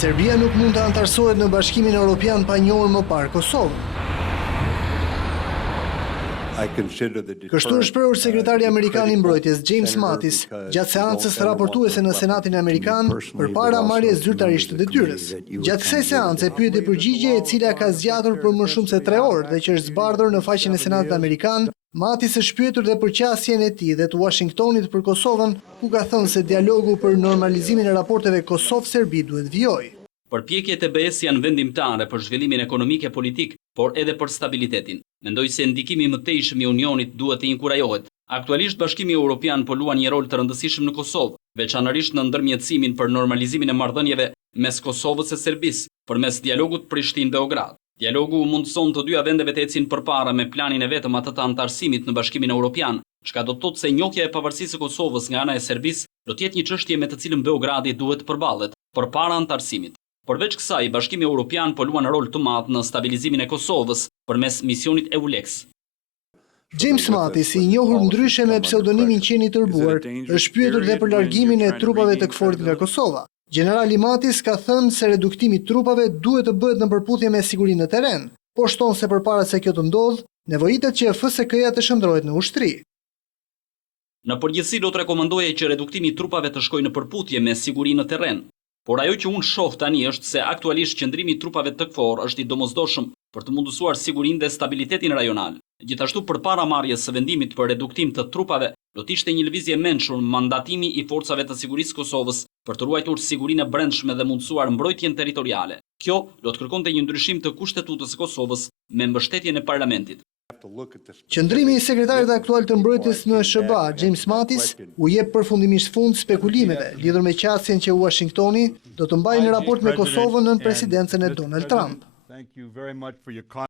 Serbia nuk mund të antarësohet në Bashkimin Evropian pa njohur më parë Kosovën. Kështu është shprehur sekretari amerikan i mbrojtjes James Mattis gjatë seancës raportuese në Senatin Amerikan përpara marrjes zyrtarisht të detyrës. Gjatë kësaj seance pyeti përgjigje e cila ka zgjatur për më shumë se 3 orë dhe që është zbardhur në faqen e Senatit Amerikan, Mattis është pyetur dhe për qasjen e tij dhe të Washingtonit për Kosovën, ku ka thënë se dialogu për normalizimin e raporteve Kosovë-Serbi duhet vijojë. Përpjekjet e BE-s janë vendimtare për zhvillimin ekonomik e politik, por edhe për stabilitetin. Mendoj se ndikimi i mëtejshëm i Unionit duhet të inkurajohet. Aktualisht Bashkimi Evropian po luan një rol të rëndësishëm në Kosovë, veçanërisht në ndërmjetësimin për normalizimin e marrëdhënieve mes Kosovës e Serbisë, përmes dialogut Prishtinë-Beograd. Dialogu mundson të dyja vendeve të ecin përpara me planin e vetëm atë të antarësimit në Bashkimin Evropian, çka do të thotë se njohja e pavarësisë së Kosovës nga ana e Serbisë do të jetë një çështje me të cilën Beogradi duhet të përballet përpara antarësimit. Përveç kësaj, Bashkimi Evropian po luan rol të madh në stabilizimin e Kosovës përmes misionit EULEX. James Mattis, i njohur ndryshe me pseudonimin Qeni i Tërbuar, është pyetur dhe për largimin e trupave të KFOR-it nga Kosova. Generali Mattis ka thënë se reduktimi i trupave duhet të bëhet në përputhje me sigurinë në terren, por shton se përpara se kjo të ndodhë, nevojitet që FSK-ja të shndrohet në ushtri. Në përgjithësi do të rekomandoje që reduktimi i trupave të shkojë në përputhje me sigurinë në terren. Por ajo që unë shoh tani është se aktualisht qëndrimi i trupave të KFOR është i domosdoshëm për të mundësuar sigurinë dhe stabilitetin rajonal. Gjithashtu përpara marrjes së vendimit për reduktim të trupave, do të ishte një lëvizje mençur mandatimi i forcave të sigurisë Kosovës për të ruajtur sigurinë e brendshme dhe mundësuar mbrojtjen territoriale. Kjo do të kërkonte një ndryshim të kushtetutës së Kosovës me mbështetjen e parlamentit. Qëndrimi i sekretarit aktual të mbrojtjes në SBA, James Mattis, u jep përfundimisht fund spekulimeve lidhur me qasjen që Washingtoni do të mbajë në raport me Kosovën nën presidencën e Donald Trump.